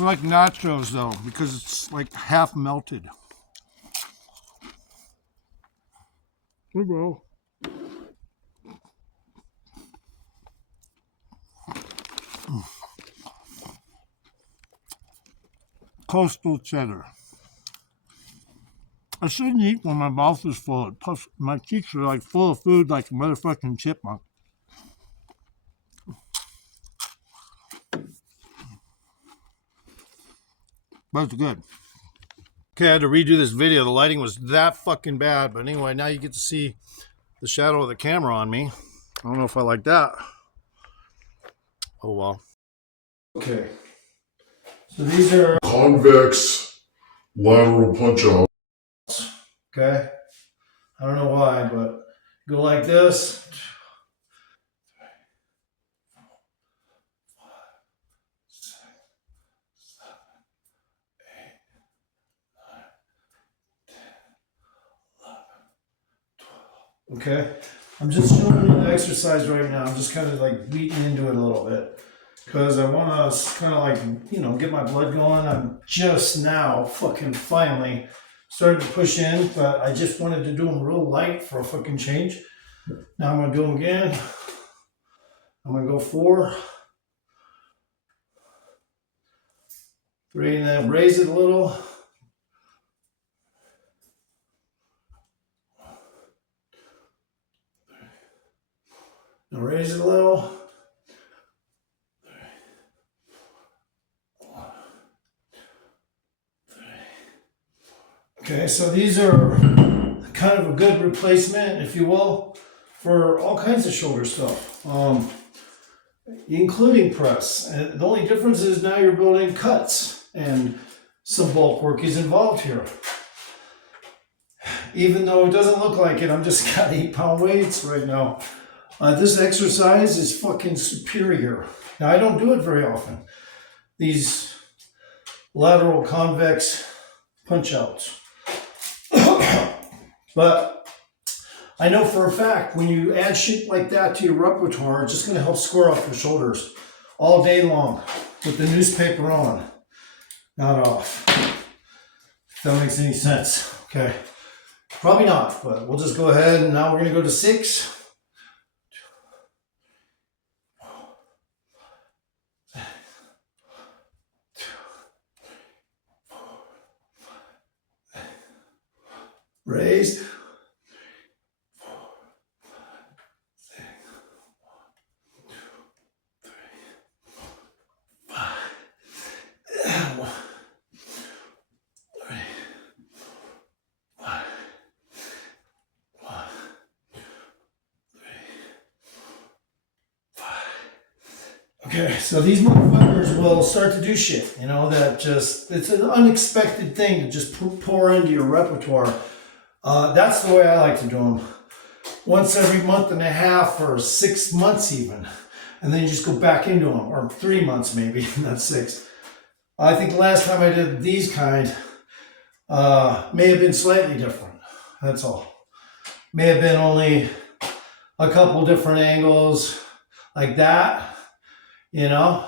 It's like nachos though, because it's like half melted. Hey, bro. Coastal cheddar. I shouldn't eat when my mouth is full. Plus, my cheeks are like full of food like a motherfucking chipmunk. But it's good. Okay, I had to redo this video. The lighting was that fucking bad. But anyway, now you get to see the shadow of the camera on me. I don't know if I like that. Oh, well. Okay. So these are convex lateral punch out. Okay. I don't know why, but go like this. Okay, I'm just showing you the exercise right now. I'm just kind of like beating into it a little bit because I want to kind of like, you know, get my blood going. I'm just now fucking finally starting to push in, but I just wanted to do them real light for a fucking change. Now I'm going to do them again. I'm going to go 4, 3, and then raise it a little. And raise it a little. Okay, so these are kind of a good replacement, if you will, for all kinds of shoulder stuff, including press. And the only difference is now you're building cuts and some bulk work is involved here. Even though it doesn't look like it, I'm just got 8-pound weights right now. This exercise is fucking superior. Now, I don't do it very often. These lateral convex punch outs. But I know for a fact when you add shit like that to your repertoire, it's just going to help square off your shoulders all day long with the newspaper on, not off. If that makes any sense. Okay. Probably not, but we'll just go ahead and now we're going to go to 6. Raised. 5. Okay, so these motherfuckers will start to do shit, you know, that just, it's an unexpected thing to just pour into your repertoire. That's the way I like to do them. Once every month and a half or 6 months even. And then you just go back into them, or 3 months maybe, not 6. I think the last time I did these kind may have been slightly different. That's all. May have been only a couple different angles like that, you know,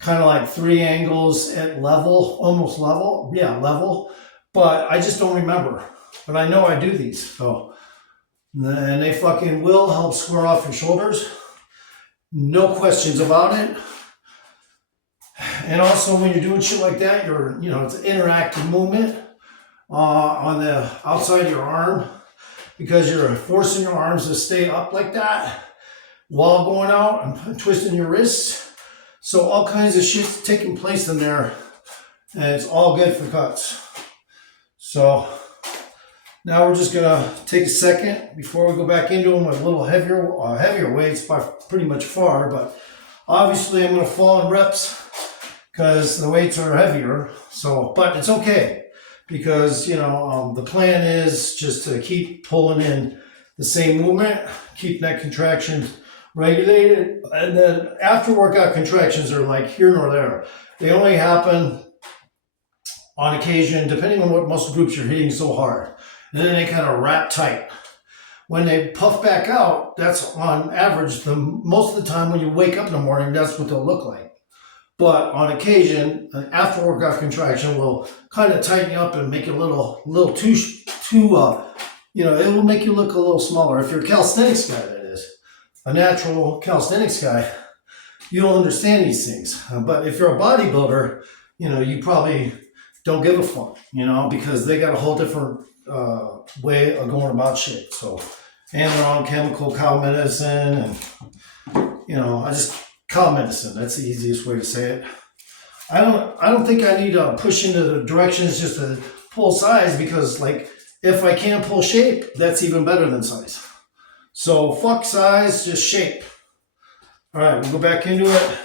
kind of like 3 angles at level, almost level. Yeah, level. But I just don't remember. But I know I do these, so, and they fucking will help square off your shoulders. No questions about it. And also when you're doing shit like that, you're, you know, it's an interactive movement on the outside of your arm because you're forcing your arms to stay up like that while going out and twisting your wrists. So all kinds of shit's taking place in there and it's all good for cuts. So now we're just gonna take a second before we go back into them with a little heavier weights by pretty much far, but obviously I'm gonna fall in reps because the weights are heavier. So, but it's okay because, you know, the plan is just to keep pulling in the same movement, keep neck contractions regulated, and then after workout contractions are like here nor there. They only happen on occasion, depending on what muscle groups you're hitting so hard. And then they kind of wrap tight. When they puff back out, that's on average, most of the time when you wake up in the morning, that's what they'll look like. But on occasion, an after workout contraction will kind of tighten you up and make you a little too it will make you look a little smaller. If you're a calisthenics guy, that is, a natural calisthenics guy, you don't understand these things. But if you're a bodybuilder, you probably don't give a fuck, because they got a whole different way of going about shit. So, and they're on chemical cow medicine, and cow medicine. That's the easiest way to say it. I don't think I need to push into the directions just to pull size, because like if I can pull shape, that's even better than size. So fuck size, just shape. All right, we'll go back into it.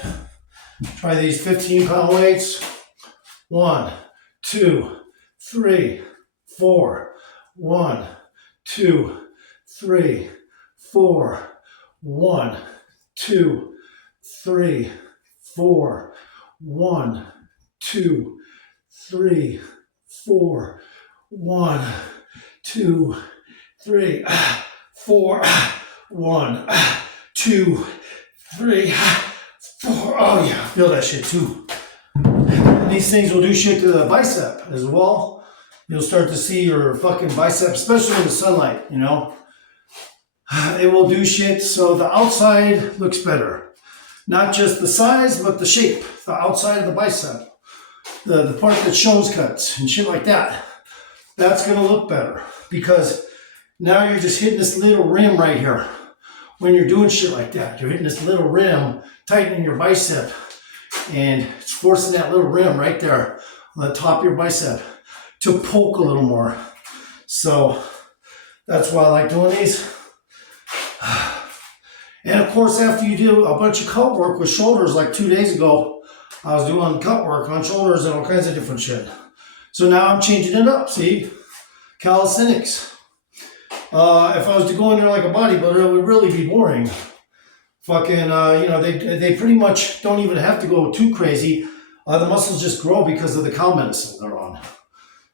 Try these 15-pound weights. 1, 2, 3, 4. 1, 2, 3, 4. 1, 2, 3, 4. 1, 2, 3, 4. 1, 2, 3, 4. 1, 2, 3, 4. Oh yeah, feel that shit too. And these things will do shit to the bicep as well. You'll start to see your fucking bicep, especially in the sunlight, It will do shit so the outside looks better. Not just the size, but the shape, the outside of the bicep. The part that shows cuts and shit like that. That's gonna look better, because now you're just hitting this little rim right here. When you're doing shit like that, you're hitting this little rim, tightening your bicep, and it's forcing that little rim right there on the top of your bicep to poke a little more. So that's why I like doing these. And of course, after you do a bunch of cut work with shoulders, like 2 days ago, I was doing cut work on shoulders and all kinds of different shit. So now I'm changing it up, see? Calisthenics. If I was to go in there like a bodybuilder, it would really be boring. Fucking, they pretty much don't even have to go too crazy. The muscles just grow because of the cow medicine they're on.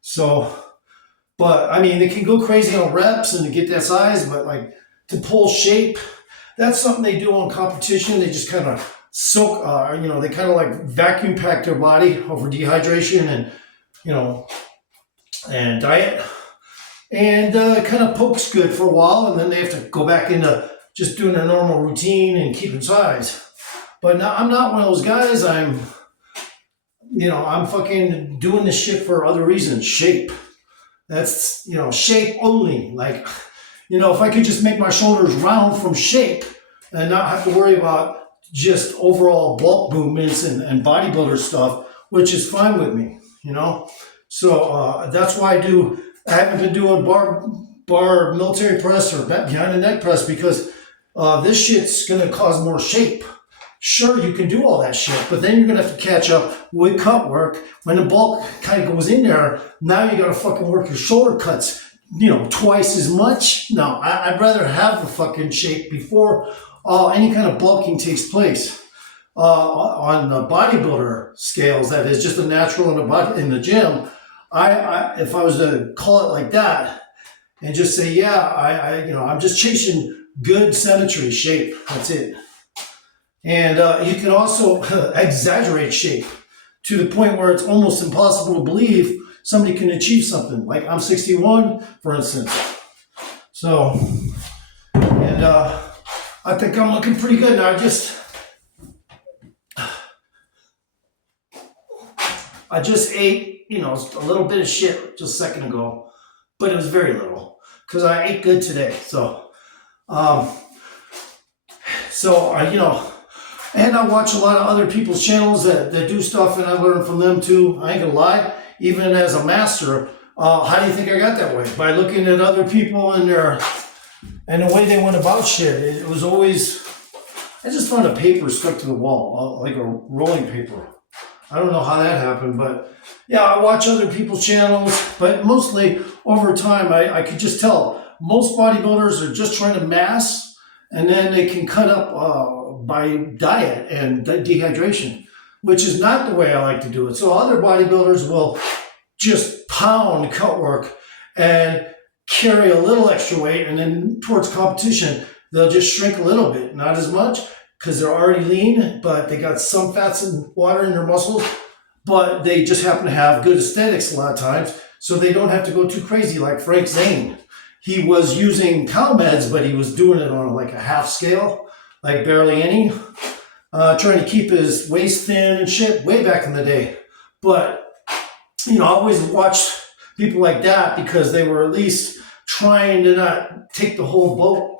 So, but I mean, they can go crazy on reps and to get that size, but like to pull shape, that's something they do on competition. They just kind of soak, they kind of like vacuum pack their body over dehydration and, and diet. And it kind of pokes good for a while, and then they have to go back into just doing their normal routine and keeping size. But now, I'm not one of those guys. I'm fucking doing this shit for other reasons. Shape. That's, shape only. Like, if I could just make my shoulders round from shape and not have to worry about just overall bulk movements and bodybuilder stuff, which is fine with me, So that's why I haven't been doing bar military press or behind the neck press, because this shit's going to cause more shape. Sure, you can do all that shit, but then you're going to have to catch up with cut work. When the bulk kind of goes in there, now you got to fucking work your shoulder cuts, twice as much. No, I'd rather have the fucking shape before any kind of bulking takes place. On the bodybuilder scales, that is just a natural in the gym. If I was to call it like that and just say, I'm just chasing good symmetry, shape. That's it. And you can also exaggerate shape to the point where it's almost impossible to believe somebody can achieve something. Like I'm 61, for instance. So, and I think I'm looking pretty good now. I just ate, a little bit of shit just a second ago, but it was very little because I ate good today. So, and I watch a lot of other people's channels that do stuff, and I learn from them too. I ain't gonna lie, even as a master, how do you think I got that way? By looking at other people and the way they went about shit. It was always, I just found a paper stuck to the wall, like a rolling paper. I don't know how that happened, but yeah, I watch other people's channels, but mostly over time, I could just tell most bodybuilders are just trying to mass, and then they can cut up by diet and dehydration, which is not the way I like to do it. So other bodybuilders will just pound cut work and carry a little extra weight, and then towards competition, they'll just shrink a little bit, not as much, because they're already lean, but they got some fats and water in their muscles, but they just happen to have good aesthetics a lot of times, so they don't have to go too crazy like Frank Zane. He was using cow meds, but he was doing it on like a half scale, like barely any, trying to keep his waist thin and shit way back in the day. But, I always watched people like that because they were at least trying to not take the whole boat.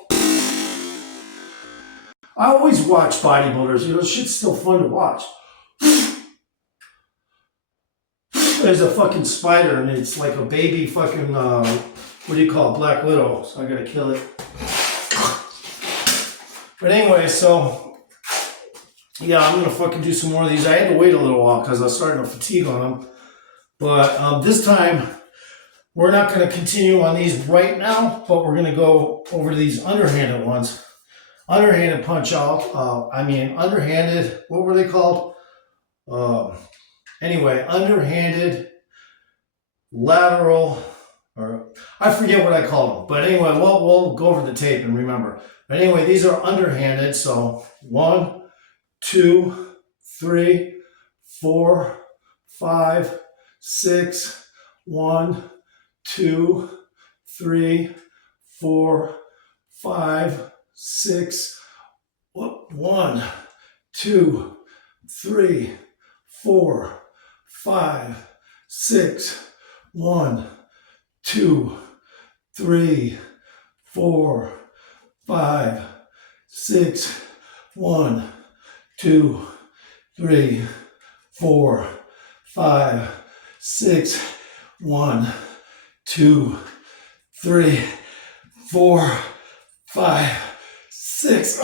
I always watch bodybuilders, shit's still fun to watch. There's a fucking spider and it's like a baby fucking, what do you call it, Black Widow, so I gotta kill it. But anyway, so, yeah, I'm gonna fucking do some more of these. I had to wait a little while because I was starting to fatigue on them. But this time, we're not gonna continue on these right now, but we're gonna go over to these underhanded ones. Underhanded punch out, underhanded, what were they called? Anyway, underhanded, lateral, or I forget what I called them. But anyway, we'll go over the tape and remember. But anyway, these are underhanded. So 1, 2, 3, 4, 5, 6. 1, 2, 3, 4, 5, 6. 1, 2, 3, 4, 5, 6. 1, 2, 3, 4, 5, 6. 1, 2, 3, 4, 5, 6. 1, 2, 3, 4, 5, 6.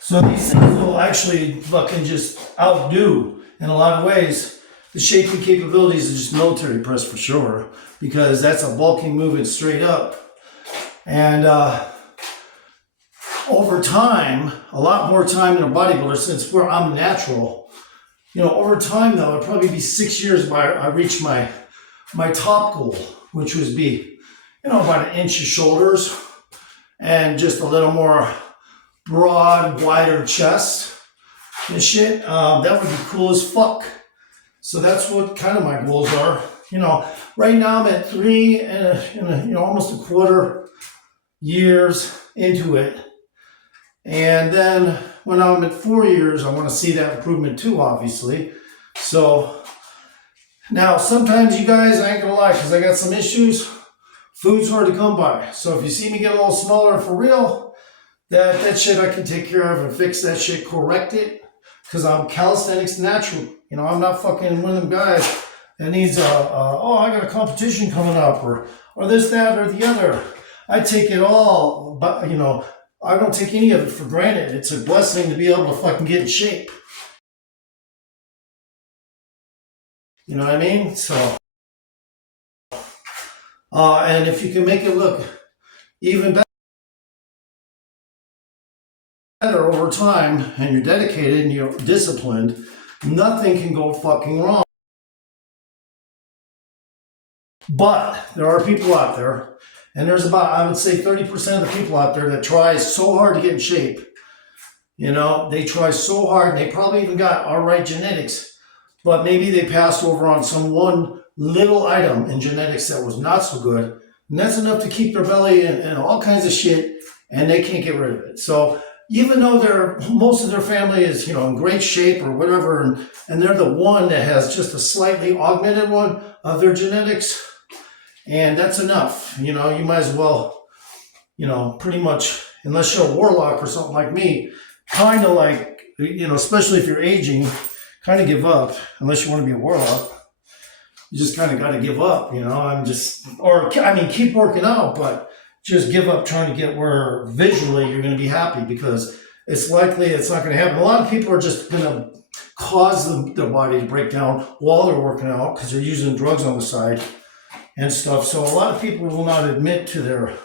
So these things will actually fucking just outdo, in a lot of ways, the shaping capabilities of just military press for sure, because that's a bulking movement straight up. And over time, a lot more time than a bodybuilder, since I'm natural, over time though, it'll probably be 6 years by I reach my top goal, which would be, about 1 inch of shoulders and just a little more broad, wider chest and shit. That would be cool as fuck. So that's what kind of my goals are. Right now I'm at 3 and almost a quarter years into it. And then when I'm at 4 years, I want to see that improvement too, obviously. So now sometimes you guys, I ain't gonna lie, because I got some issues, food's hard to come by. So if you see me get a little smaller for real, that shit I can take care of and fix that shit, correct it, because I'm calisthenics natural. I'm not fucking one of them guys that needs I got a competition coming up or this, that, or the other. I take it all, but I don't take any of it for granted. It's a blessing to be able to fucking get in shape. You know what I mean? So, and if you can make it look even better over time, and you're dedicated and you're disciplined, nothing can go fucking wrong. But there are people out there, and there's about, I would say, 30% of the people out there that try so hard to get in shape. They try so hard, and they probably even got all right genetics, but maybe they passed over on some one little item in genetics that was not so good, and that's enough to keep their belly and all kinds of shit, and they can't get rid of it. So even though most of their family is, in great shape or whatever, and they're the one that has just a slightly augmented one of their genetics, and that's enough. You might as well, pretty much, unless you're a warlock or something like me, kind of like, especially if you're aging, kind of give up, unless you want to be a warlock. You just kind of got to give up, keep working out, but just give up trying to get where visually you're going to be happy, because it's likely it's not going to happen. A lot of people are just going to cause their body to break down while they're working out because they're using drugs on the side and stuff. So a lot of people will not admit to their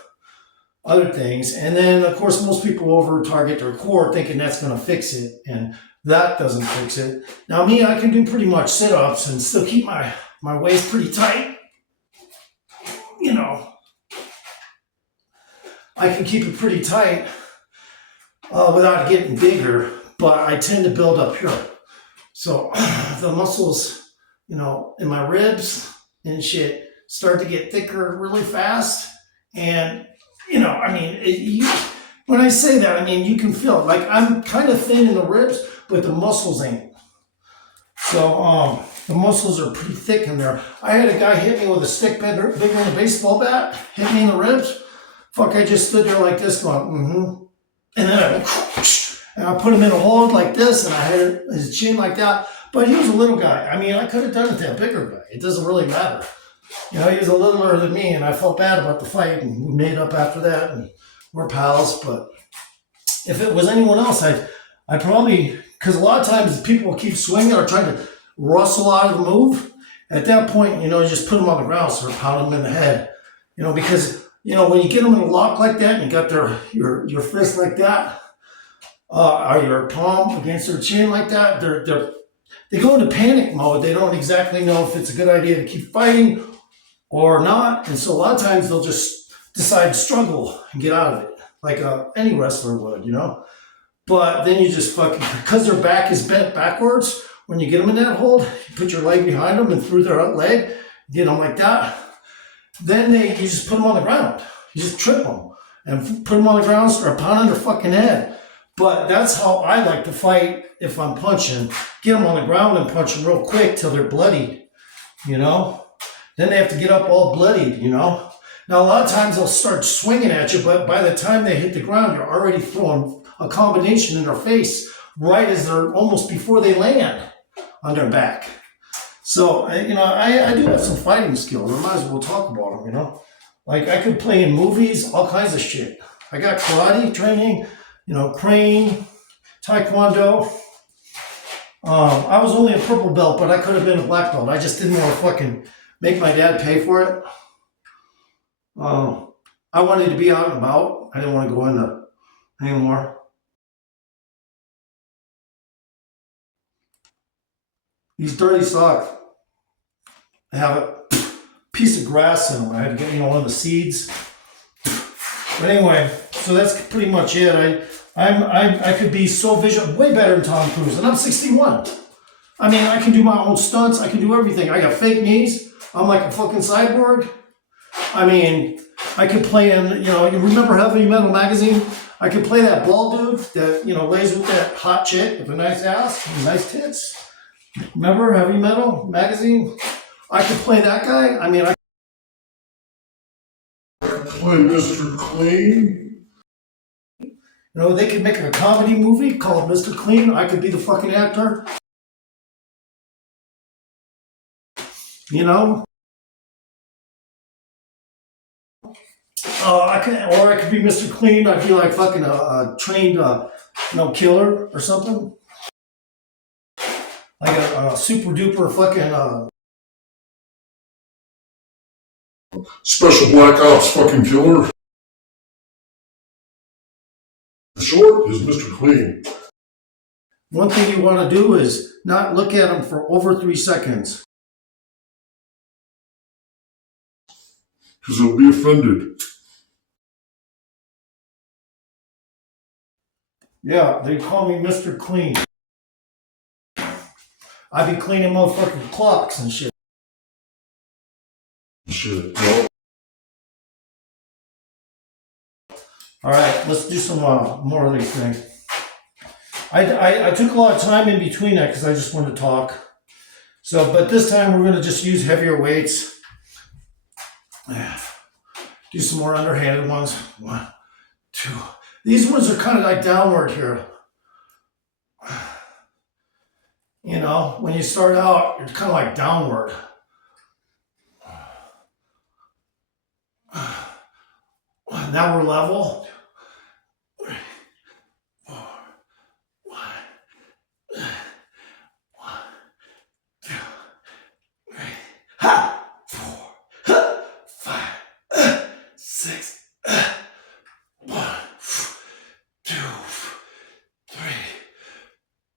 other things. And then, of course, most people over target their core thinking that's going to fix it, and that doesn't fix it. Now, me, I can do pretty much sit-ups and still keep my waist pretty tight. I can keep it pretty tight without getting bigger. but I tend to build up here. So the muscles, you know, in my ribs and shit start to get thicker really fast. And, you know, I mean, when I say that, I mean, you can feel it. Like I'm kind of thin in the ribs, but the muscles ain't. So the muscles are pretty thick in there. I had a guy hit me with a stick bigger than a baseball bat, hit me in the ribs. Fuck, I just stood there like this going, And then I put him in a hold like this, and I had his chin like that. But he was a little guy. I mean, I could have done it to a bigger guy. It doesn't really matter. You know, he was a littler than me, and I felt bad about the fight, and we made up after that, and we're pals. But if it was anyone else, I probably, because a lot of times people will keep swinging or trying to rustle out of the move. At that point, you know, you just put them on the ground, start pounding them in the head. You know, because, you know, when you get them in a lock like that, and you got your fist like that, or your palm against their chin like that, they go into panic mode. They don't exactly know if it's a good idea to keep fighting or not. And so a lot of times they'll just decide to struggle and get out of it, like any wrestler would, you know. But then you just fucking, because their back is bent backwards, when you get them in that hold, you put your leg behind them and through their leg, get them like that. Then you just put them on the ground. You just trip them and put them on the ground, start pounding their fucking head. But that's how I like to fight if I'm punching. Get them on the ground and punch them real quick till they're bloody, you know? Then they have to get up all bloodied, you know? Now, a lot of times they'll start swinging at you, but by the time they hit the ground, you're already throwing a combination in their face right as they're almost before they land on their back. So, you know, I do have some fighting skills. I might as well talk about them, you know? Like, I could play in movies, all kinds of shit. I got karate training, you know, crane, taekwondo. I was only a purple belt, but I could have been a black belt. I just didn't want to fucking make my dad pay for it. I wanted to be out and about. I didn't want to go into anymore. These dirty socks have a piece of grass in them. I had to get, you know, one of the seeds. But anyway, so that's pretty much it. I could be so visual, way better than Tom Cruise, and I'm 61. I mean, I can do my own stunts. I can do everything. I got fake knees. I'm like a fucking cyborg. I mean, I could play in, you know, you remember Heavy Metal Magazine? I could play that bald dude that, you know, lays with that hot chick with a nice ass and nice tits. Remember Heavy Metal Magazine? I could play that guy. I mean, I Play Mr. Clean. you know, they could make a comedy movie called Mr. Clean. I could be the fucking actor. You know? I could be Mr. Clean. I'd be like fucking a trained, you know, killer or something. Like a super duper fucking, Special Black Ops fucking killer. The short is Mr. Clean. One thing you want to do is not look at them for over 3 seconds. Because he'll be offended. Yeah, they call me Mr. Clean. I be cleaning motherfucking clocks and shit. Shit. Well, All right, let's do some more of these things. I took a lot of time in between that because I just wanted to talk. So, but this time we're going to just use heavier weights. Do some more underhanded ones. 1, 2. These ones are kind of like downward here. You know, when you start out, you're kind of like downward. Now we're level. 3, 4, 1, 2, 3. Ha! 4, 5, 6. 1, 2, 3,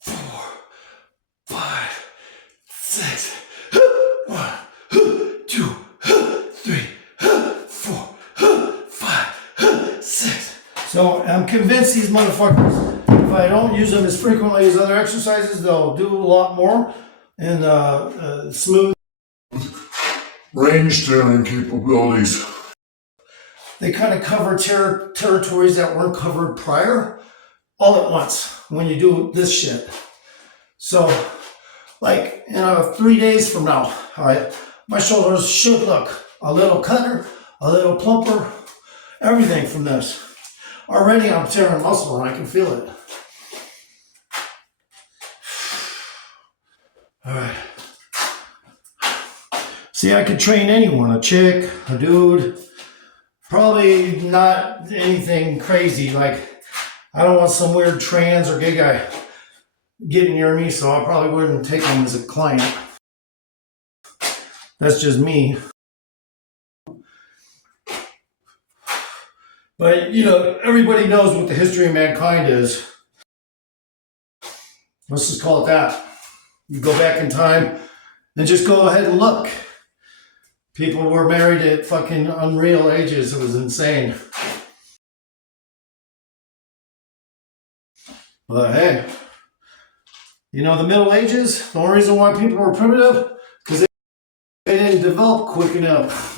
4, 5, 6. 1, 2, 3, 4, 5, 6. So I'm convinced these motherfuckers, if I don't use them as frequently as other exercises, they'll do a lot more and smooth. Range tearing capabilities. They kind of cover territories that weren't covered prior all at once when you do this shit. So, like, 3 days from now, all right, my shoulders should look a little cutter, a little plumper, everything from this. Already I'm tearing muscle and I can feel it. All right. See, I could train anyone, a chick, a dude. Probably not anything crazy. Like, I don't want some weird trans or gay guy getting near me, so I probably wouldn't take him as a client. That's just me. But, everybody knows what the history of mankind is. Let's just call it that. You go back in time and just go ahead and look. People were married at fucking unreal ages. It was insane. But hey, the Middle Ages, the only reason why people were primitive, because they didn't develop quick enough.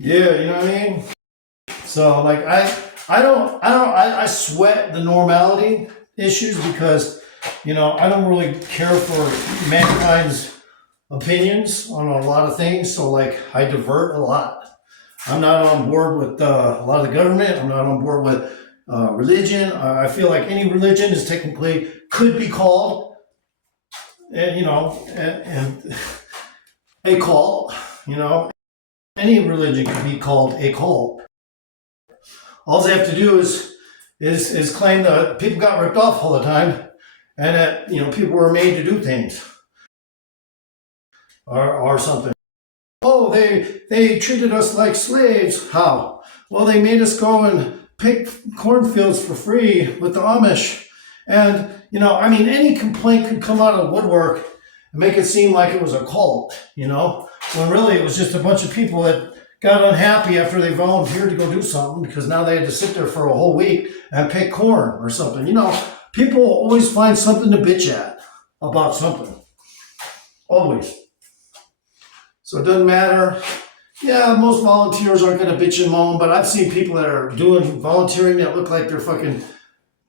Yeah, you know what I mean? So like I sweat the normality issues because, I don't really care for mankind's opinions on a lot of things. So like I divert a lot. I'm not on board with a lot of the government. I'm not on board with religion. I feel like any religion is technically could be called, and a cult. Any religion could be called a cult. All they have to do is claim that people got ripped off all the time, and that people were made to do things, or something. Oh, they treated us like slaves. How? Well, they made us go and pick cornfields for free with the Amish, and any complaint could come out of woodwork and make it seem like it was a cult. When really it was just a bunch of people that got unhappy after they volunteered to go do something because now they had to sit there for a whole week and pick corn or something. People always find something to bitch at about something. Always. So it doesn't matter. Yeah, most volunteers aren't going to bitch and moan, but I've seen people that are doing volunteering that look like they're fucking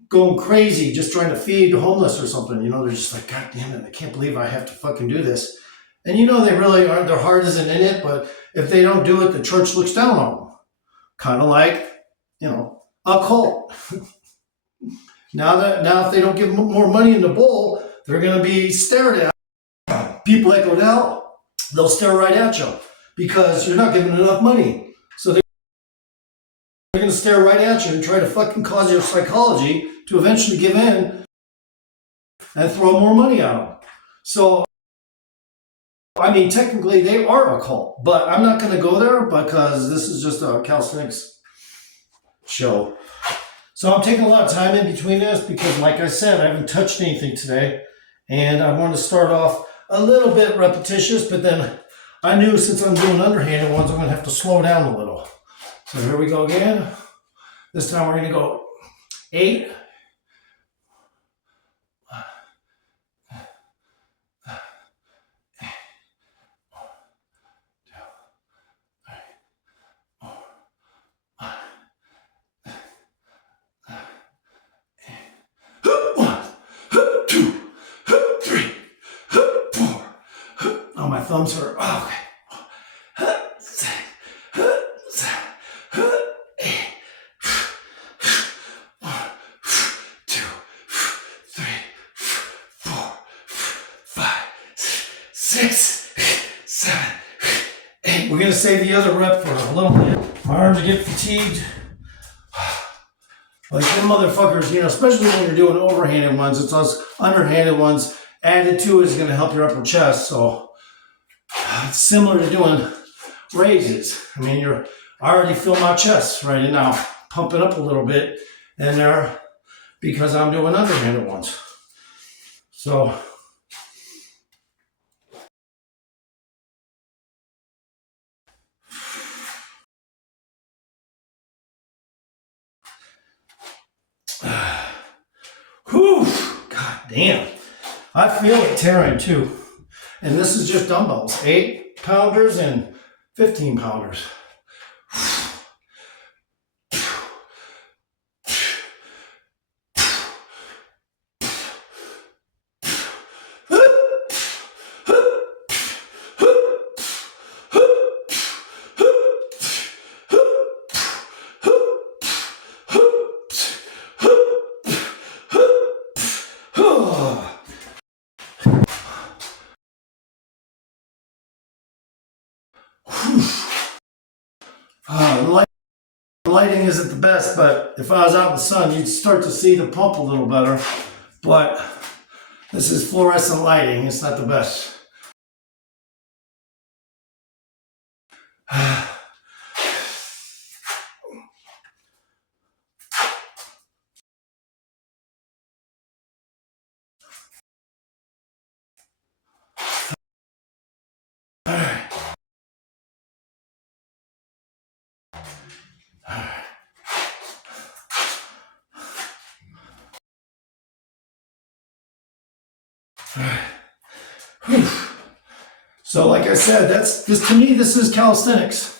going crazy just trying to feed the homeless or something. They're just like, God damn it, I can't believe I have to fucking do this. And they really aren't, their heart isn't in it, but if they don't do it, the church looks down on them. Kind of like, a cult. Now if they don't give more money in the bowl, they're going to be stared at. People that go down, they'll stare right at you because you're not giving enough money. So they're going to stare right at you and try to fucking cause your psychology to eventually give in and throw more money at them. So technically they are a cult, but I'm not going to go there because this is just a calisthenics show. So I'm taking a lot of time in between this because, like I said, I haven't touched anything today. And I want to start off a little bit repetitious, but then I knew since I'm doing underhanded ones, I'm going to have to slow down a little. So here we go again. This time we're going to go 8. My thumbs hurt. Oh, okay. 1, 2, 3, 4, 5, 6, 7, 8. We're gonna save the other rep for a little bit. My arms are getting fatigued. Like them motherfuckers, especially when you're doing overhanded ones, it's us underhanded ones added to is gonna help your upper chest. So it's similar to doing raises. I already feel my chest right now pumping up a little bit in there because I'm doing underhanded ones. So Damn. I feel it tearing too. And this is just dumbbells, 8-pounders and 15-pounders. Lighting isn't the best, but if I was out in the sun, you'd start to see the pump a little better. But this is fluorescent lighting. It's not the best. So like I said, this to me, this is calisthenics.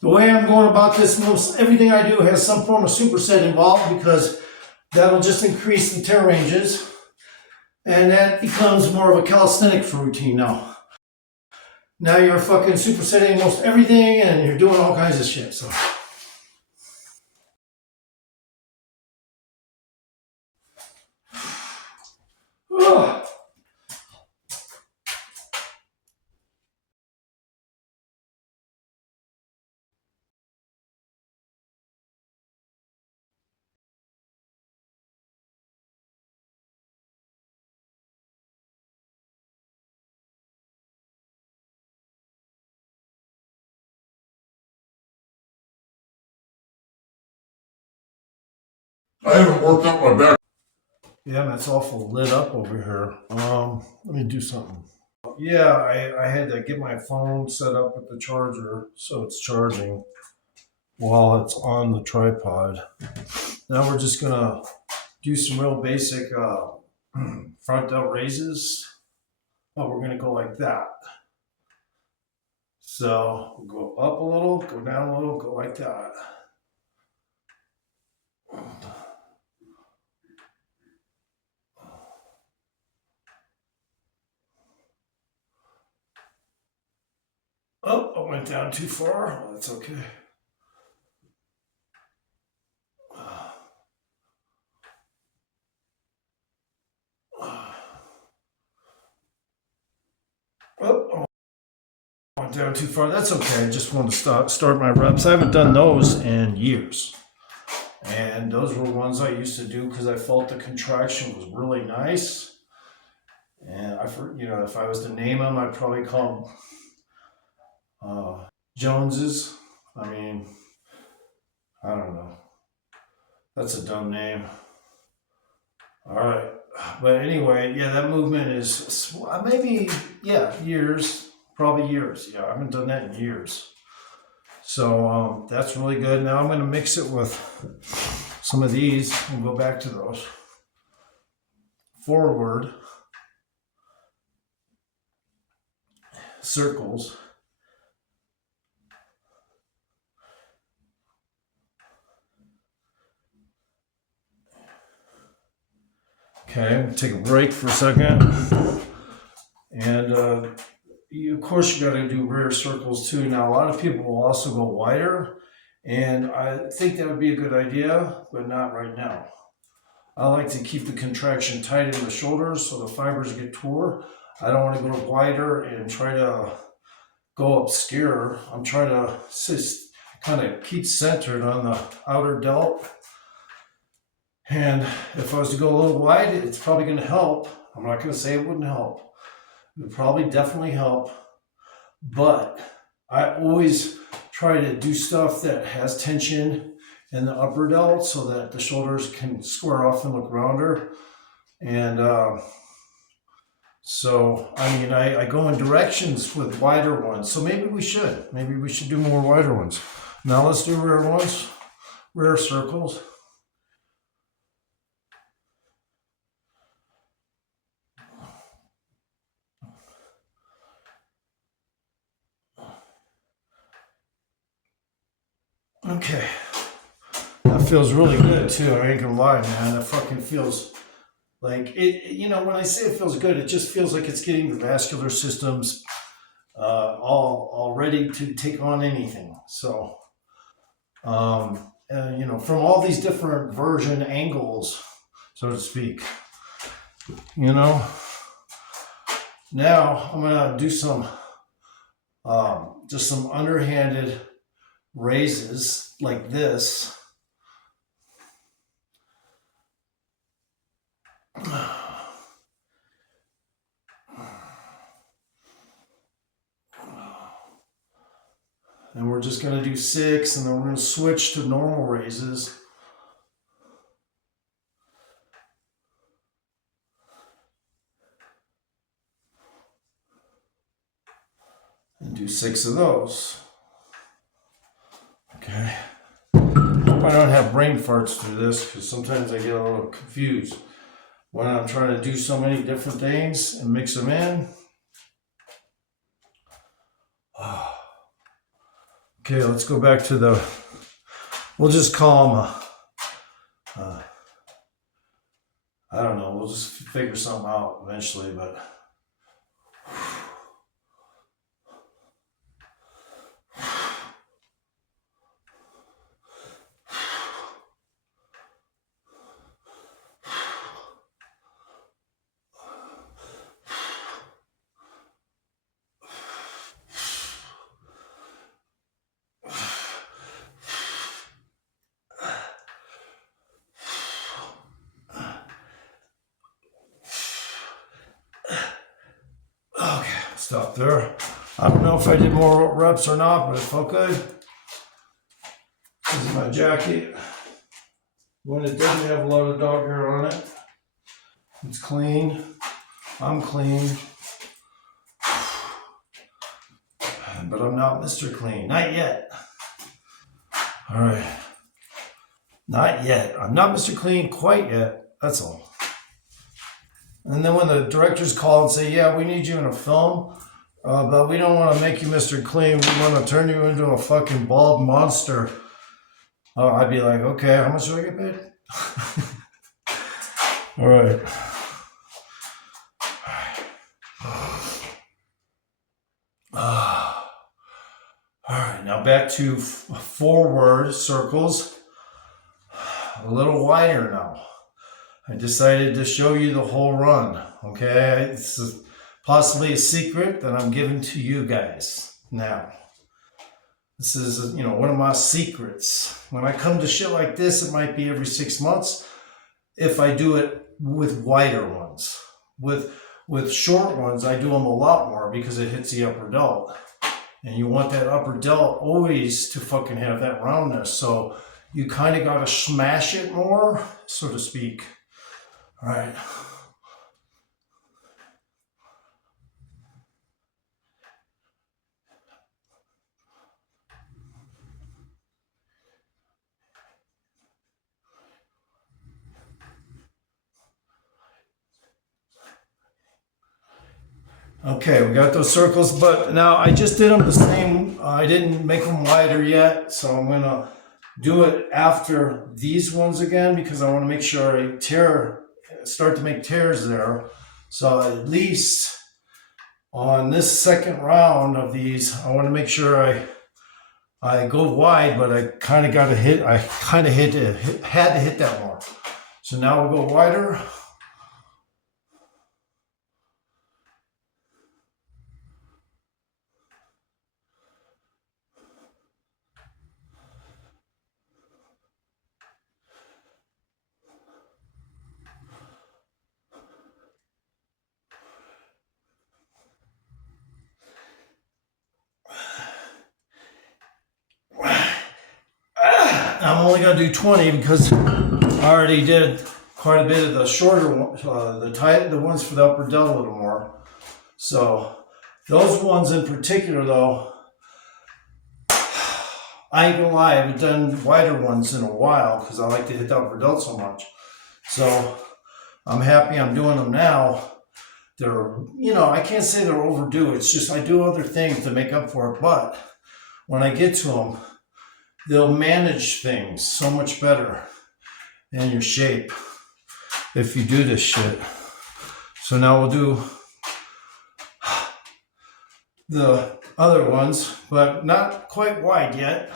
The way I'm going about this, most everything I do has some form of superset involved because that'll just increase the tear ranges. And that becomes more of a calisthenics routine now. Now you're fucking supersetting most everything and you're doing all kinds of shit. So. Ugh. I haven't worked out my back. Yeah, that's awful lit up over here. Let me do something. Yeah, I had to get my phone set up with the charger so it's charging while it's on the tripod. Now we're just gonna do some real basic front delt raises, but we're gonna go like that. So we'll go up a little, go down a little, go like that. Oh, I went down too far. Well, that's okay. Oh, I went down too far. That's okay. I just want to start my reps. I haven't done those in years. And those were ones I used to do because I felt the contraction was really nice. And if I was to name them, I'd probably call them Joneses. I mean, I don't know. That's a dumb name. All right. But anyway, yeah, that movement is maybe, years. Probably years. Yeah, I haven't done that in years. So that's really good. Now I'm going to mix it with some of these and go back to those. Forward circles. Okay, I'm gonna take a break for a second. And of course you gotta do rear circles too. Now a lot of people will also go wider, and I think that would be a good idea, but not right now. I like to keep the contraction tight in the shoulders so the fibers get tore. I don't want to go wider and try to go obscure. I'm trying to just kind of keep centered on the outer delt. And if I was to go a little wide, it's probably going to help. I'm not going to say it wouldn't help. It would probably definitely help. But I always try to do stuff that has tension in the upper delt so that the shoulders can square off and look rounder. And I go in directions with wider ones. So maybe we should do more wider ones. Now let's do rear ones, rear circles. Okay. That feels really good too. I ain't gonna lie, man. That fucking feels like it. You know, when I say it feels good, it just feels like it's getting the vascular systems all ready to take on anything. So, you know, from all these different version angles, so to speak. You know, now I'm gonna do some just some underhanded raises like this. And we're just going to do 6, and then we're going to switch to normal raises. And do 6 of those. Okay. Hope I don't have brain farts through this, because sometimes I get a little confused when I'm trying to do so many different things and mix them in. Okay, let's go back to the, we'll just call them I don't know, we'll just figure something out eventually, but okay, stop there. I don't know if I did more reps or not, but it felt good. This is my jacket. When it doesn't have a lot of dog hair on it, it's clean. I'm clean. But I'm not Mr. Clean. Not yet. All right. Not yet. I'm not Mr. Clean quite yet. That's all. And then when the directors call and say, yeah, we need you in a film, but we don't want to make you Mr. Clean. We want to turn you into a fucking bald monster. I'd be like, okay, how much do I get paid? All right. All right, now back to forward circles. A little wider now. I decided to show you the whole run, okay? It's possibly a secret that I'm giving to you guys now. This is, you know, one of my secrets. When I come to shit like this, it might be every 6 months if I do it with wider ones. With short ones, I do them a lot more because it hits the upper delt. And you want that upper delt always to fucking have that roundness. So you kind of got to smash it more, so to speak. All right. Okay, we got those circles, but now I just did them the same. I didn't make them wider yet, so I'm going to do it after these ones again because I want to make sure I start to make tears there. So at least on this second round of these, I want to make sure I go wide, but I kind of got to hit. I kind of had to hit that more. So now we'll go wider. I'm only going to do 20 because I already did quite a bit of the shorter ones, the ones for the upper delt a little more. So those ones in particular, though, I ain't gonna lie, I haven't done wider ones in a while because I like to hit the upper delt so much. So I'm happy I'm doing them now. They're, you know, I can't say they're overdue. It's just I do other things to make up for it. But when I get to them, they'll manage things so much better in your shape if you do this shit. So now we'll do the other ones, but not quite wide yet.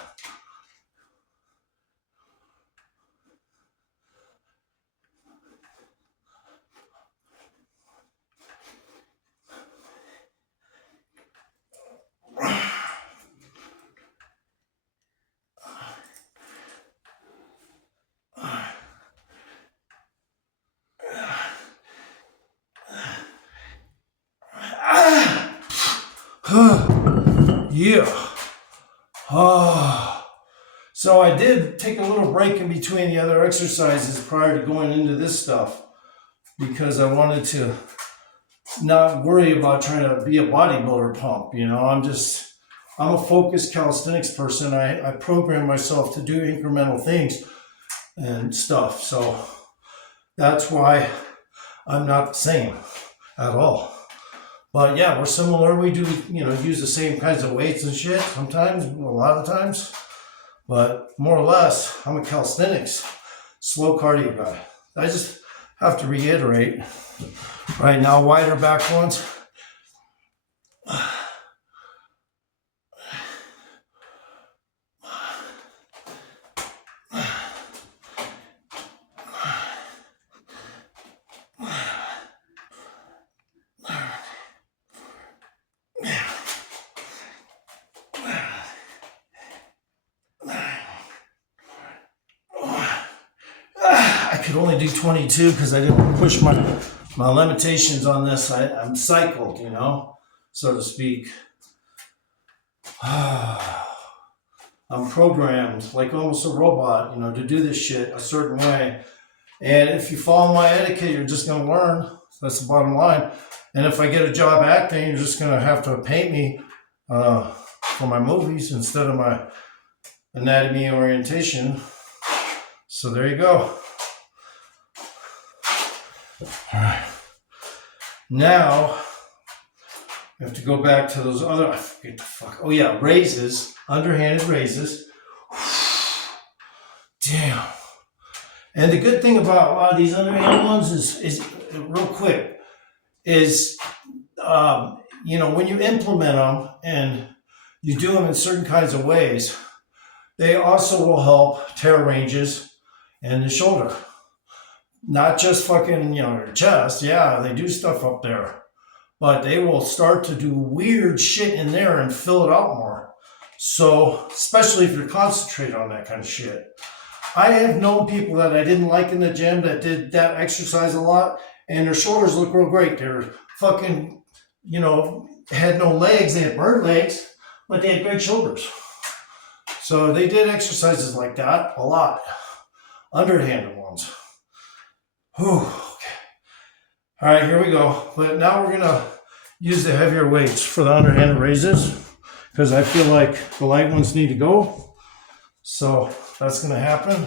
Yeah. So I did take a little break in between the other exercises prior to going into this stuff because I wanted to not worry about trying to be a bodybuilder pump. You know, I'm a focused calisthenics person. I program myself to do incremental things and stuff. So that's why I'm not the same at all. But yeah, we're similar. We do, use the same kinds of weights and shit sometimes, a lot of times. But more or less, I'm a calisthenics, slow cardio guy. I just have to reiterate right now, wider back ones. I could only do 22 because I didn't push my limitations on this. I'm cycled, so to speak. I'm programmed like almost a robot, to do this shit a certain way. And if you follow my etiquette, you're just going to learn. That's the bottom line. And if I get a job acting, you're just going to have to paint me for my movies instead of my anatomy orientation. So there you go. All right. Now, we have to go back to those other, I forget the fuck. Oh yeah, raises, underhanded raises. Damn. And the good thing about a lot of these underhanded ones is real quick, is, when you implement them and you do them in certain kinds of ways, they also will help tear ranges in the shoulder. Not just fucking, your chest. Yeah, they do stuff up there. But they will start to do weird shit in there and fill it out more. So, especially if you're concentrated on that kind of shit. I have known people that I didn't like in the gym that did that exercise a lot, and their shoulders look real great. They're fucking, had no legs. They had bird legs, but they had great shoulders. So they did exercises like that a lot. Underhanded ones. Whew, okay. All right, here we go. But now we're going to use the heavier weights for the underhanded raises because I feel like the light ones need to go. So that's going to happen.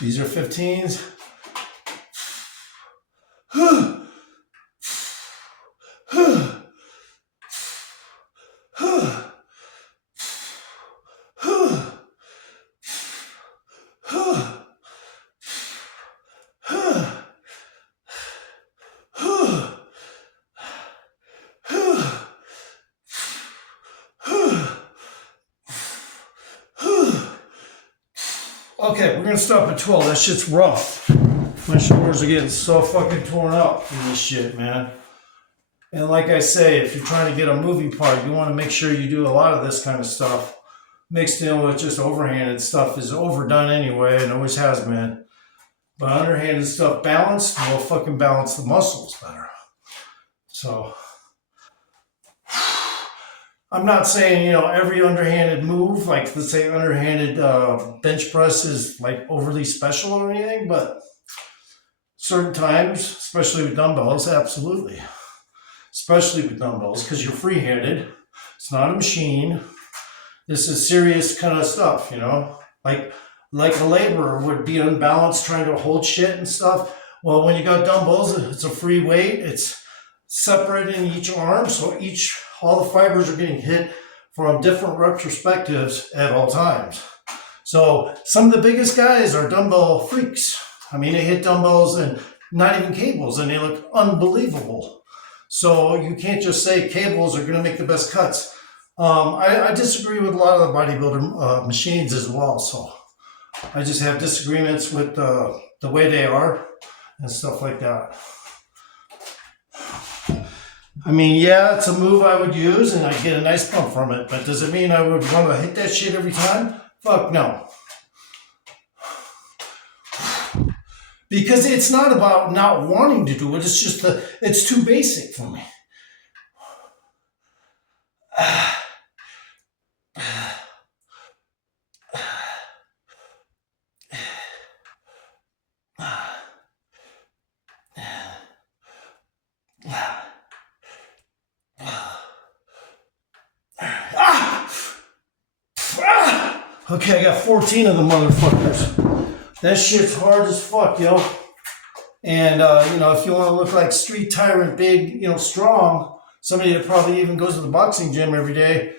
These are 15s. Okay, we're gonna stop at 12. That shit's rough. My shoulders are getting so fucking torn up from this shit, man. And like I say, if you're trying to get a movie part, you want to make sure you do a lot of this kind of stuff. Mixed in with just overhanded stuff is overdone anyway, and always has been. But underhanded stuff balanced will fucking balance the muscles better. So I'm not saying, every underhanded move, like let's say underhanded bench press is like overly special or anything, but certain times, especially with dumbbells, absolutely. Especially with dumbbells, because you're free-handed. It's not a machine. This is serious kind of stuff, Like a laborer would be unbalanced trying to hold shit and stuff. Well, when you got dumbbells, it's a free weight. It's separated in each arm, so all the fibers are getting hit from different retrospectives at all times. So some of the biggest guys are dumbbell freaks. I mean, they hit dumbbells and not even cables, and they look unbelievable. So you can't just say cables are going to make the best cuts. I disagree with a lot of the bodybuilder machines as well. So I just have disagreements with the way they are and stuff like that. I mean, yeah, it's a move I would use and I get a nice pump from it, but does it mean I would want to hit that shit every time? Fuck no. Because it's not about not wanting to do it, it's just it's too basic for me. Okay, I got 14 of the motherfuckers. That shit's hard as fuck, yo. And, if you want to look like street tyrant, big, strong, somebody that probably even goes to the boxing gym every day.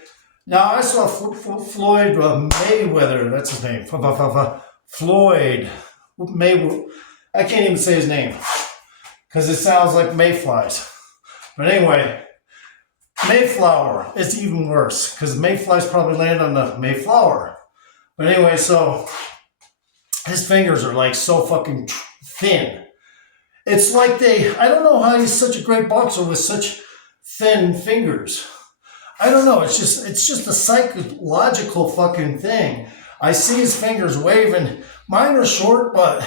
Now, I saw Floyd Mayweather, that's his name. Floyd Mayweather. I can't even say his name because it sounds like mayflies. But anyway, Mayflower is even worse because mayflies probably landed on the Mayflower. But anyway, so his fingers are like so fucking thin. It's like I don't know how he's such a great boxer with such thin fingers. I don't know. It's just a psychological fucking thing. I see his fingers waving. Mine are short, but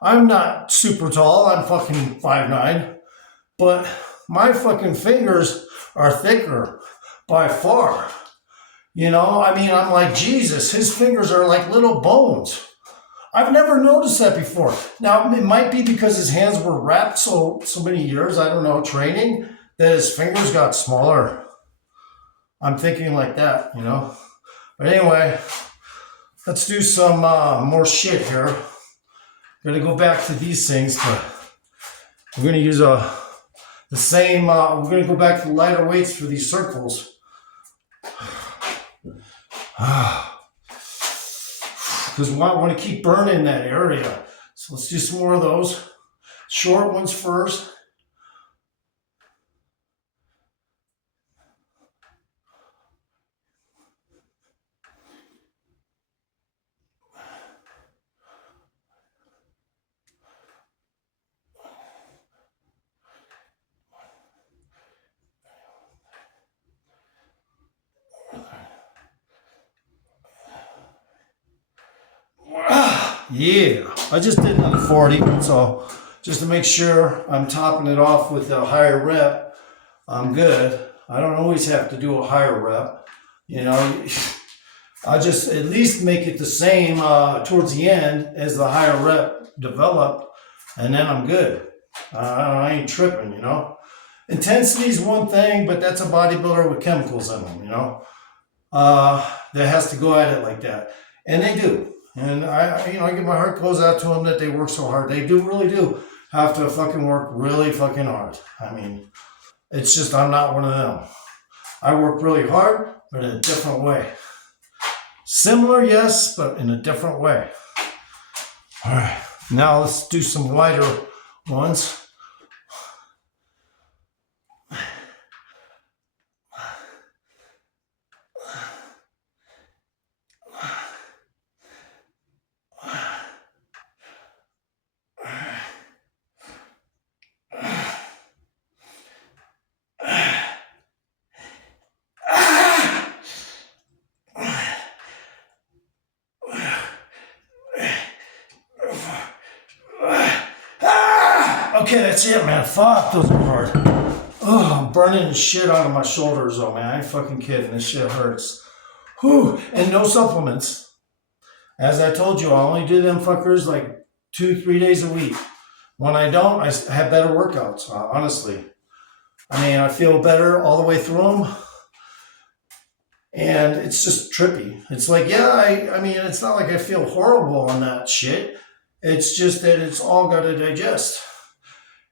I'm not super tall. I'm fucking 5'9". But my fucking fingers are thicker by far. I'm like, Jesus, his fingers are like little bones. I've never noticed that before. Now, it might be because his hands were wrapped so many years, I don't know, training, that his fingers got smaller. I'm thinking like that, But anyway, let's do some more shit here. I'm going to go back to these things, but we're going to use the same, we're going to go back to the lighter weights for these circles. Because we want to keep burning that area. So let's do some more of those. Short ones first. Yeah, I just did another 40, so just to make sure I'm topping it off with a higher rep, I'm good. I don't always have to do a higher rep, I just at least make it the same towards the end as the higher rep developed, and then I'm good. I ain't tripping, Intensity is one thing, but that's a bodybuilder with chemicals in them, that has to go at it like that, and they do. And I get my heart goes out to them that they work so hard. They really do have to fucking work really fucking hard. I mean, it's just I'm not one of them. I work really hard, but in a different way. Similar, yes, but in a different way. All right, now let's do some lighter ones. Okay, that's it, man. Fuck, those are hard. Oh, I'm burning the shit out of my shoulders, though, man. I ain't fucking kidding. This shit hurts. Whew. And no supplements. As I told you, I only do them fuckers like 2-3 days a week. When I don't, I have better workouts, honestly. I mean, I feel better all the way through them. And it's just trippy. It's like, yeah, I mean, it's not like I feel horrible on that shit. It's just that it's all got to digest.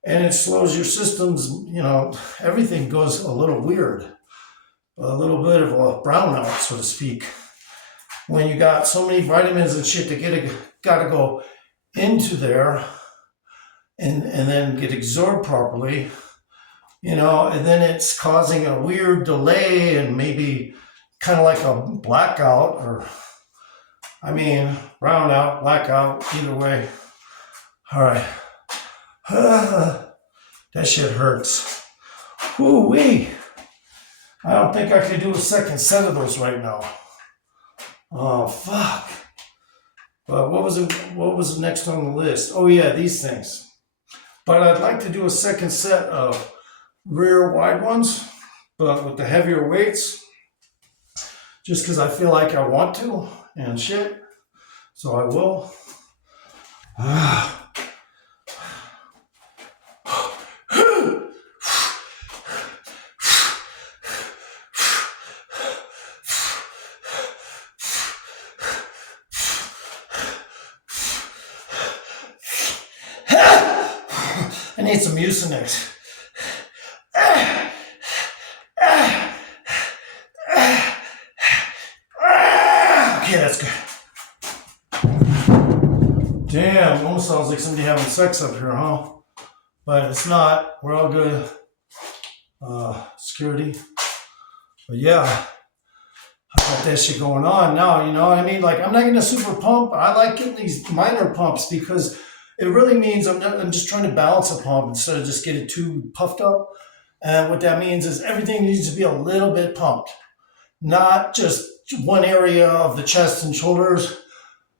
And it slows your systems, everything goes a little weird. a little bit of a brownout, so to speak. When you got so many vitamins and shit that gotta go into there and then get absorbed properly, and then it's causing a weird delay and maybe kind of like a blackout brownout, blackout, either way. All right. That shit hurts. Woo-wee. I don't think I can do a second set of those right now. Oh, fuck. But what was next on the list? Oh, yeah, these things. But I'd like to do a second set of rear wide ones, but with the heavier weights, just because I feel like I want to and shit. So I will. I need some Mucinex. Okay, that's good. Damn, almost sounds like somebody having sex up here, huh? But it's not. We're all good. Security. But yeah, I got that shit going on now, you know what I mean? Like, I'm not getting a super pump. I like getting these minor pumps because it really means I'm just trying to balance a pump instead of just getting too puffed up. And what that means is everything needs to be a little bit pumped, not just one area of the chest and shoulders,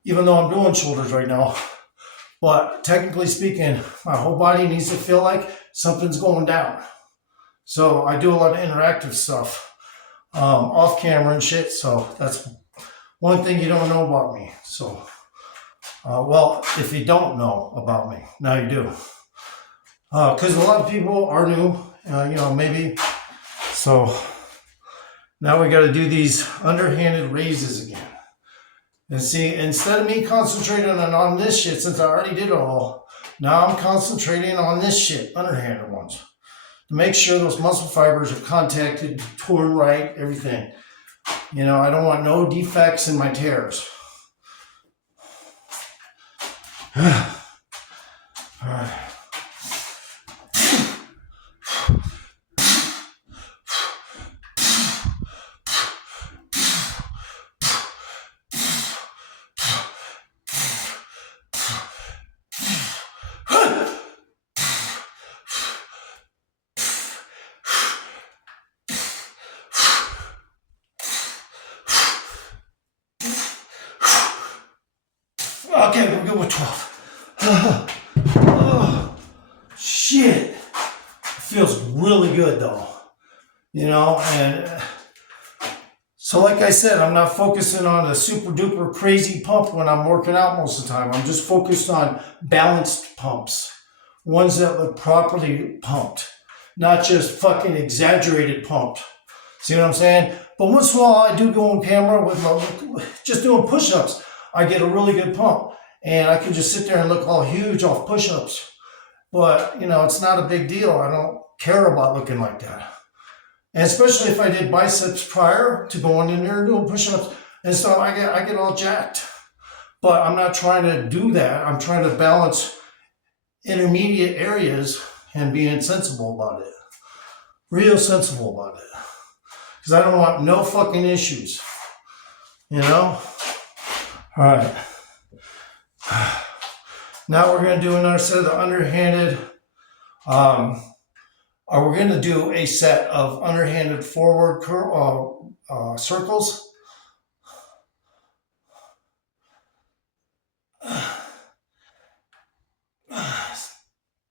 even though I'm doing shoulders right now. But technically speaking, my whole body needs to feel like something's going down. So I do a lot of interactive stuff off camera and shit. So that's one thing you don't know about me. So, well, if you don't know about me, now you do. Because a lot of people are new, maybe. So now we got to do these underhanded raises again. And see, instead of me concentrating on this shit, since I already did it all, now I'm concentrating on this shit, underhanded ones. To make sure those muscle fibers are contacted, torn right, everything. I don't want no defects in my tears. All right. Okay, we're good with 12. Shit. It feels really good though. And so like I said, I'm not focusing on a super duper crazy pump when I'm working out most of the time. I'm just focused on balanced pumps. Ones that look properly pumped. Not just fucking exaggerated pumped. See what I'm saying? But once in a while I do go on camera with just doing push-ups. I get a really good pump. And I can just sit there and look all huge off push-ups. But, it's not a big deal. I don't care about looking like that. And especially if I did biceps prior to going in there and doing push-ups. And so I get all jacked. But I'm not trying to do that. I'm trying to balance intermediate areas and being sensible about it. Real sensible about it. Because I don't want no fucking issues. All right. Now we're going to do another set of the underhanded, or we're going to do a set of underhanded forward circles.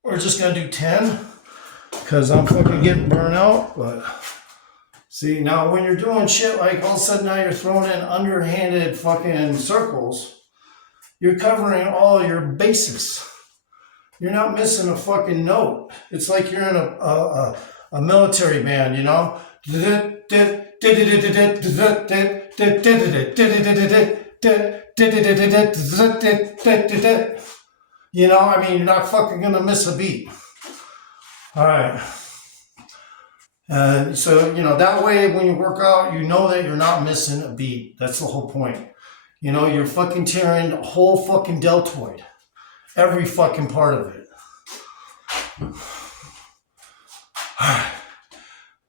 We're just going to do 10 because I'm fucking getting burnt out. But see, now when you're doing shit like all of a sudden now you're throwing in underhanded fucking circles. You're covering all your bases. You're not missing a fucking note. It's like you're in a military band, You're not fucking gonna miss a beat. All right. And so, that way when you work out, you know that you're not missing a beat. That's the whole point. You're fucking tearing the whole fucking deltoid. Every fucking part of it.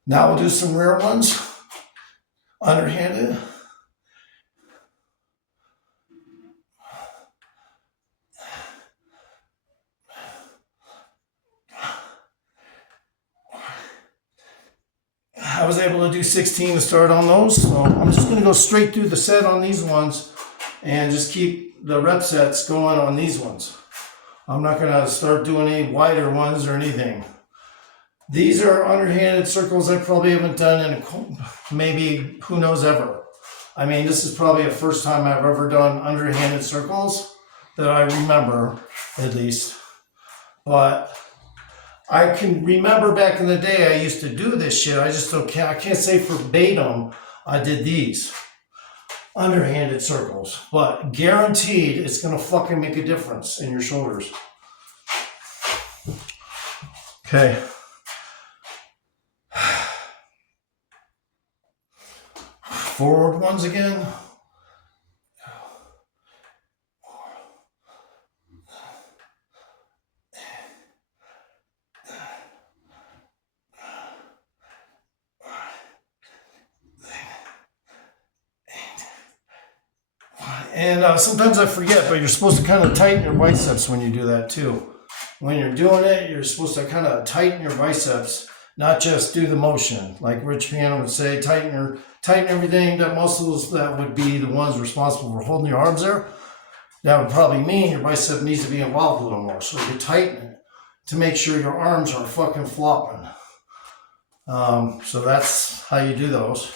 Now we'll do some rear ones. Underhanded. I was able to do 16 to start on those, so I'm just going to go straight through the set on these ones and just keep the rep sets going on these ones. I'm not going to start doing any wider ones or anything. These are underhanded circles I probably haven't done in maybe, who knows, ever. I mean, this is probably the first time I've ever done underhanded circles that I remember, at least. But I can remember back in the day I used to do this shit. I just don't I can't say verbatim I did these underhanded circles, but guaranteed it's gonna fucking make a difference in your shoulders. Okay. Forward ones again. And sometimes I forget, but you're supposed to kind of tighten your biceps when you do that too. When you're doing it, you're supposed to kind of tighten your biceps, not just do the motion. Like Rich Piano would say, tighten everything, that muscles that would be the ones responsible for holding your arms there. That would probably mean your bicep needs to be involved a little more. So you tighten it to make sure your arms are fucking flopping. So that's how you do those.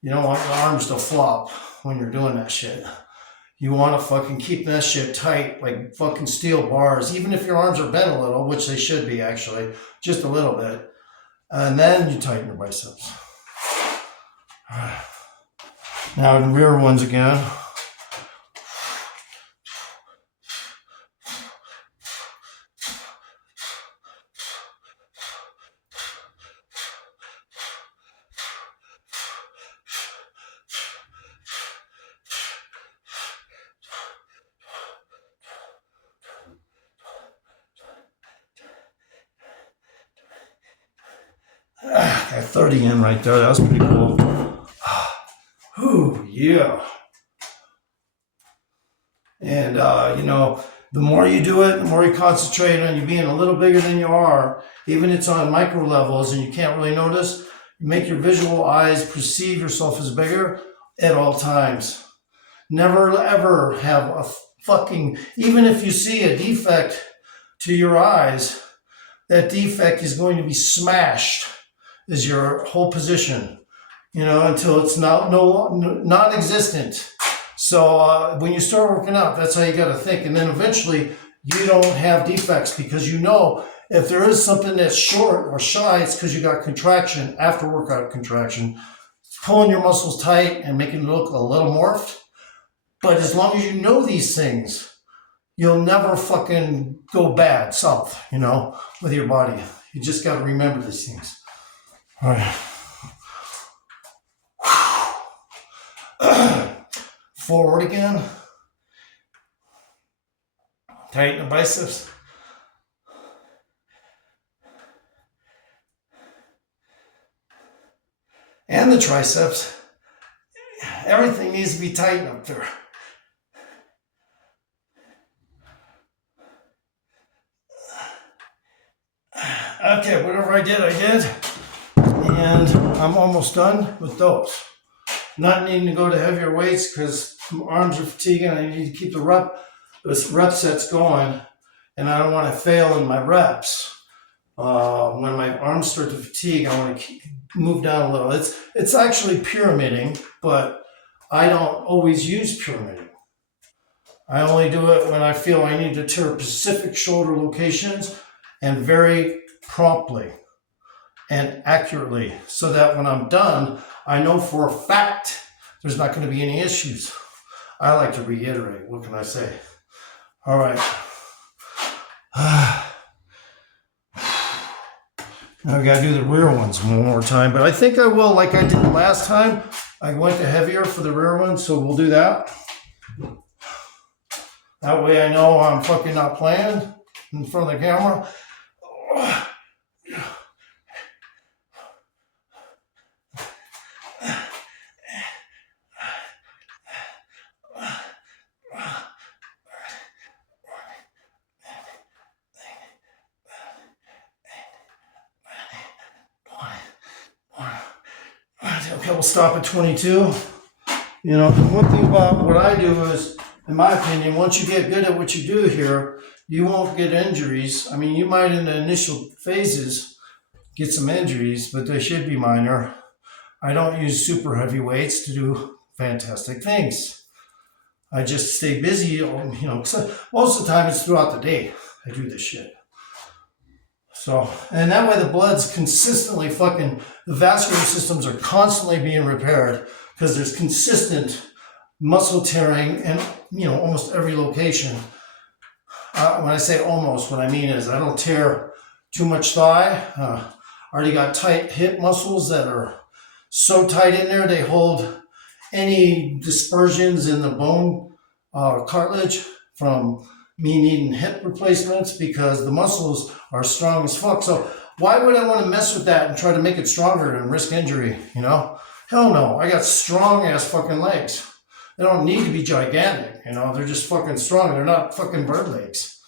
You don't want your arms to flop when you're doing that shit. You want to fucking keep that shit tight, like fucking steel bars, even if your arms are bent a little, which they should be actually, just a little bit. And then you tighten your biceps. All right. Now the rear ones again. Got 30 in right there. That was pretty cool. Whew, yeah. And, the more you do it, the more you concentrate on you being a little bigger than you are, even if it's on micro levels and you can't really notice, you make your visual eyes perceive yourself as bigger at all times. Never ever have a fucking, even if you see a defect to your eyes, that defect is going to be smashed is your whole position, until it's non-existent. So when you start working out, that's how you got to think. And then eventually you don't have defects because if there is something that's short or shy, it's because you got contraction, after workout contraction. It's pulling your muscles tight and making it look a little morphed. But as long as you know these things, you'll never fucking go bad south, with your body. You just got to remember these things. All right. Forward again. Tighten the biceps. And the triceps. Everything needs to be tightened up there. Okay, whatever I did, I did. And I'm almost done with those. Not needing to go to heavier weights because my arms are fatiguing. I need to keep the rep sets going, and I don't want to fail in my reps. When my arms start to fatigue, I want to move down a little. It's actually pyramiding, but I don't always use pyramiding. I only do it when I feel I need to tear specific shoulder locations and very promptly and accurately, so that when I'm done, I know for a fact there's not going to be any issues. I like to reiterate. What can I say? All right. Now I gotta do the rear ones one more time, but I think I will, like I did last time. I went to heavier for the rear one, so we'll do that. That way I know I'm fucking not playing in front of the camera. Okay, we'll stop at 22. You know, one thing about what I do is, in my opinion, once you get good at what you do here, you won't get injuries. I mean, you might in the initial phases get some injuries, but they should be minor. I don't use super heavy weights to do fantastic things. I just stay busy, you know, 'cause most of the time it's throughout the day I do this shit. So, and that way the blood's consistently the vascular systems are constantly being repaired because there's consistent muscle tearing in, you know, almost every location. When I say almost, what I mean is I don't tear too much thigh. Already got tight hip muscles that are so tight in there, they hold any dispersions in the bone cartilage from me needing hip replacements because the muscles are strong as fuck. So why would I want to mess with that and try to make it stronger and risk injury, you know? Hell no, I got strong ass fucking legs. They don't need to be gigantic, you know? They're just fucking strong. They're not fucking bird legs.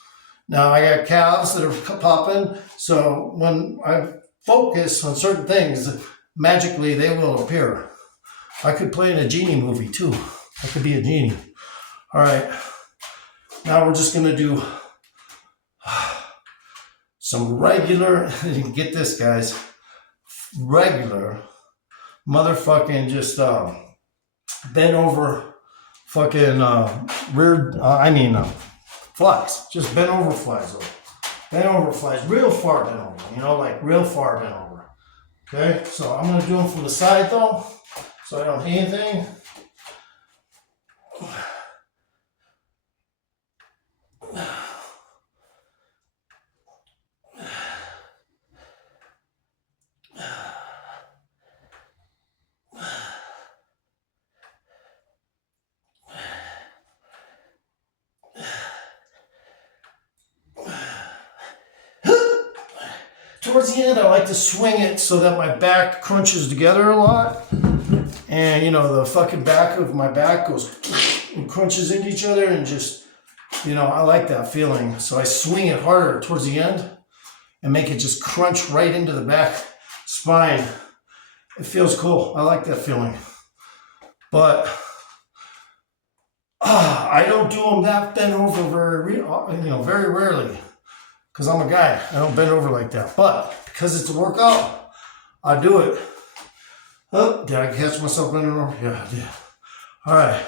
Now I got calves that are popping, so when I focus on certain things, magically they will appear. I could play in a genie movie too. I could be a genie. All right. Now we're just going to do some regular, get this guys, regular motherfucking just bent over fucking flies. Just bent over flies. Bent over flies, real far bent over, you know, like real far bent over. Okay, so I'm going to do them from the side though, so I don't hit anything. Towards the end, I like to swing it so that my back crunches together a lot. And, you know, the fucking back of my back goes and crunches into each other and just, you know, I like that feeling. So I swing it harder towards the end and make it just crunch right into the back spine. It feels cool. I like that feeling. But I don't do them that bent over very rarely. Because I'm a guy, I don't bend over like that. But because it's a workout, I do it. Oh, did I catch myself bending over? Yeah, I did. All right,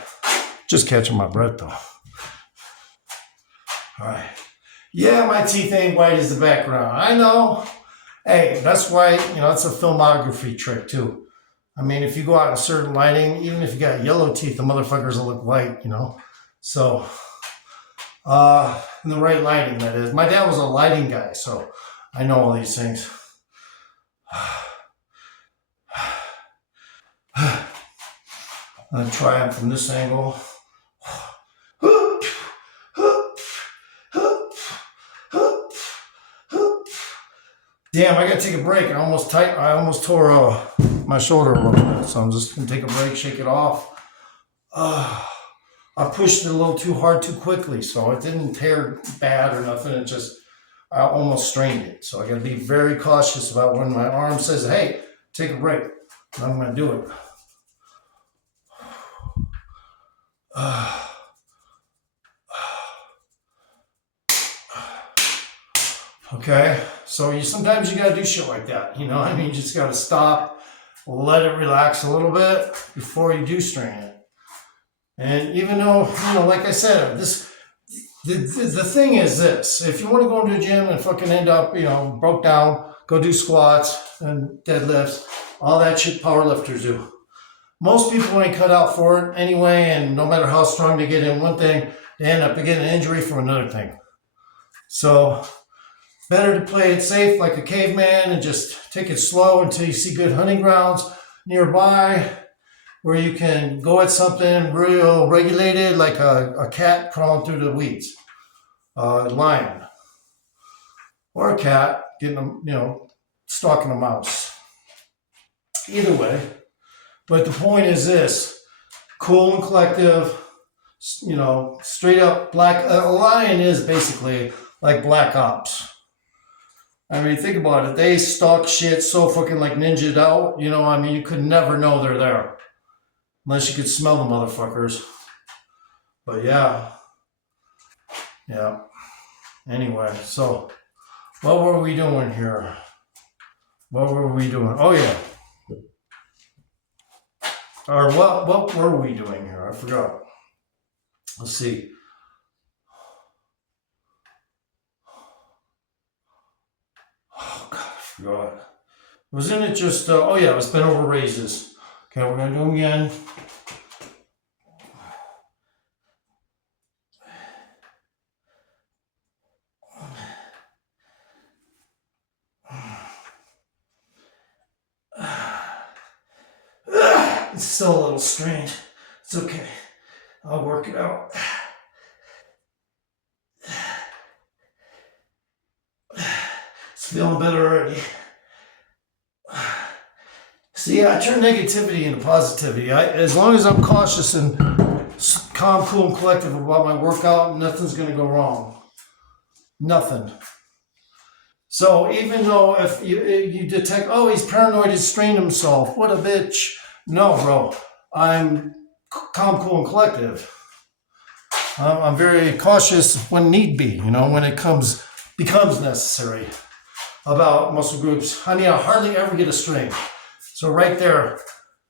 just catching my breath though. All right. Yeah, my teeth ain't white as the background. I know. Hey, that's why, you know, it's a filmography trick too. I mean, if you go out in certain lighting, even if you got yellow teeth, the motherfuckers will look white, you know? So, in the right lighting, that is. My dad was a lighting guy, so I know all these things. I'm gonna try them from this angle. Damn, I gotta take a break. I almost tore my shoulder a little bit, so I'm just gonna take a break, shake it off. I pushed it a little too hard too quickly, so it didn't tear bad or nothing. It just, I almost strained it. So I gotta be very cautious about when my arm says, hey, take a break. I'm gonna do it. Okay, so sometimes you gotta do shit like that. You know, I mean, you just gotta stop, let it relax a little bit before you do strain it. And even though, you know, like I said, the thing is this: if you want to go into a gym and fucking end up, you know, broke down, go do squats and deadlifts, all that shit powerlifters do. Most people ain't cut out for it anyway, and no matter how strong they get in one thing, they end up getting an injury from another thing. So Better to play it safe like a caveman and just take it slow until you see good hunting grounds nearby where you can go at something real regulated like a cat crawling through the weeds, a lion, or a cat getting stalking a mouse. Either way, but the point is this: cool and collective, straight up black. A lion is basically like black ops. I mean, think about it. They stalk shit so fucking like ninja'd out. You could never know they're there unless you could smell the motherfuckers. But yeah. Anyway, so what were we doing here? Oh yeah. Or what were we doing here? I forgot. Let's see. Oh God, I forgot. Wasn't it just? It was bent over raises. Okay, we're gonna do them again. It's still a little strange. It's okay. I'll work it out. It's feeling better already. See, I turn negativity into positivity. As long as I'm cautious and calm, cool, and collective about my workout, nothing's going to go wrong. Nothing. So even though if you detect, oh, he's paranoid, he's strained himself, what a bitch. No, bro. I'm calm, cool, and collective. I'm very cautious when need be, when it becomes necessary about muscle groups. I hardly ever get a strain. So right there,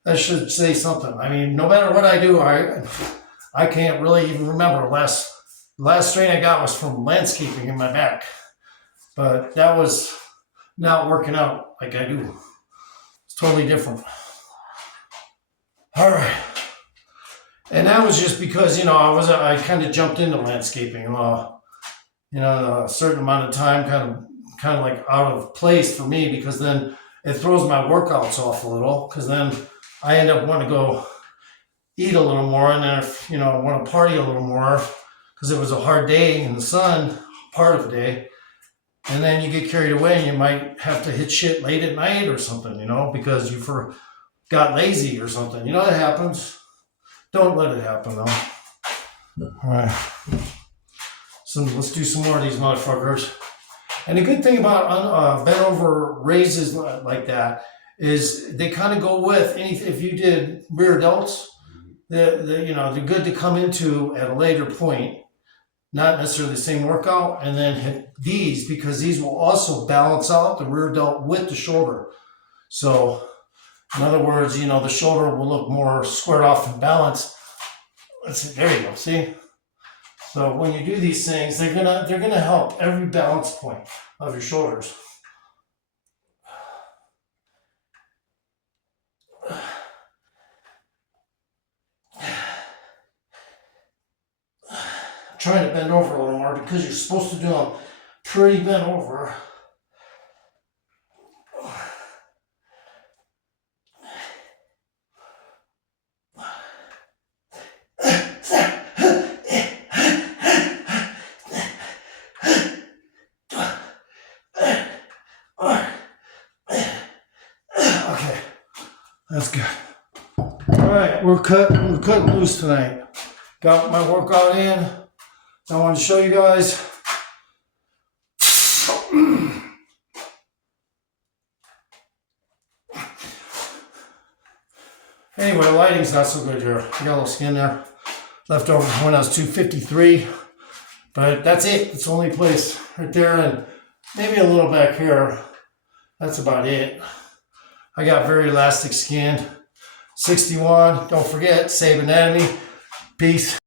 that should say something. No matter what I do, I can't really even remember. Last strain I got was from landscaping in my back. But that was not working out like I do. It's totally different. All right. And that was just because, I kind of jumped into landscaping. A certain amount of time kind of like out of place for me, because then it throws my workouts off a little, because then I end up wanting to go eat a little more, and then I want to party a little more because it was a hard day in the sun, part of the day, and then you get carried away and you might have to hit shit late at night or something, because you got lazy or something. That happens. Don't let it happen though. All right. So let's do some more of these motherfuckers. And the good thing about bent over raises like that is they kind of go with anything. If you did rear delts, they're good to come into at a later point, not necessarily the same workout, and then hit these, because these will also balance out the rear delt with the shoulder. So in other words, the shoulder will look more squared off and balanced. Let's see, there you go. See? So when you do these things, they're gonna help every balance point of your shoulders. I'm trying to bend over a little more because you're supposed to do them pretty bent over. Okay, that's good. All right, we're cutting loose tonight. Got my workout in. I want to show you guys. Anyway, lighting's not so good here. I got a little skin there left over from when I was 253. But that's it. It's the only place right there, and maybe a little back here. That's about it. I got very elastic skin. 61. Don't forget, save anatomy. Peace.